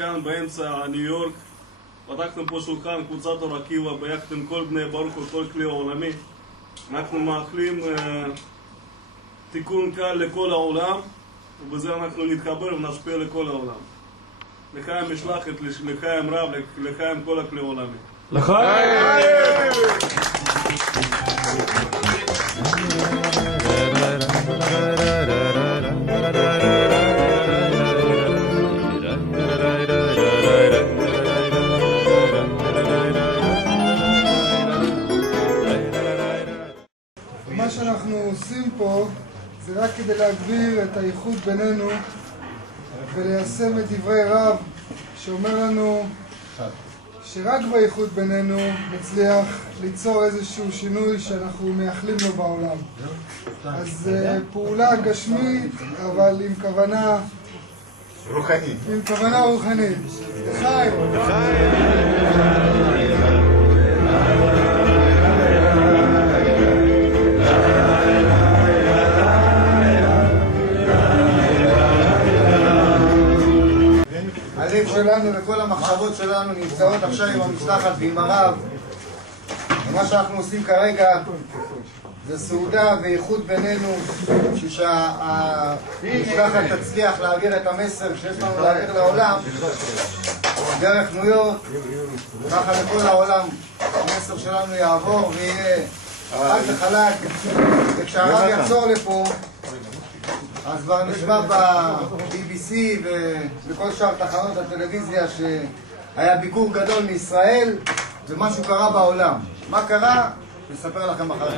כאן באמצע ניו יורק. פתחנו פה שולחן קבוצת אור עקיבא ביחד עם כל בני ברוך וכל כלי העולמי. אנחנו מאחלים תיקון קל לכל העולם, ובזה אנחנו נתחבר ונשפיע לכל העולם. לחיים משלחת, לחיים רב, לחיים כל הכלי העולמי. לחיים! מה שאנחנו עושים פה זה רק כדי להגביר את האיחוד בינינו וליישם את דברי רב שאומר לנו שרק באיחוד בינינו נצליח ליצור איזשהו שינוי שאנחנו מייחלים לו בעולם. אז פעולה גשמית אבל עם כוונה רוחנית. עם כוונה רוחנית. לחיים! הלב שלנו וכל המחשבות שלנו נמצאות עכשיו עם המשלחת ועם הרב. ומה שאנחנו עושים כרגע זה סעודה ואיחוד בינינו, שהמשלחת תצליח להעביר את המסר שיש לנו להעביר לעולם דרך ניו יורק, ככה לכל העולם המסר שלנו יעבור ויהיה חד וחלק. וכשהרב יחזור לפה אז כבר נשמע ב-BBC ובכל שאר תחנות הטלוויזיה שהיה ביקור גדול מישראל ומשהו קרה בעולם. מה קרה? נספר לכם אחר כך.